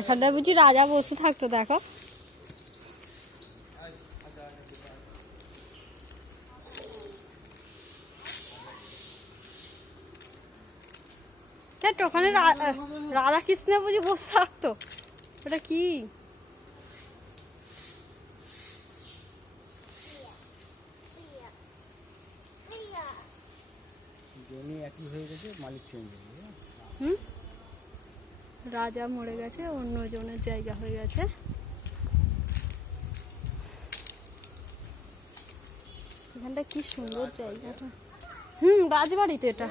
এখানটা বুঝি রাজা বসে থাকতো, দেখো। ওখানে রাধা কৃষ্ণ বুঝি বসে থাকতো, ওটা কি? রাজা মরে গেছে, অন্য জনের জায়গা হয়ে গেছে। এখানটা কি সুন্দর জায়গাটা। রাজবাড়ি তো এটা।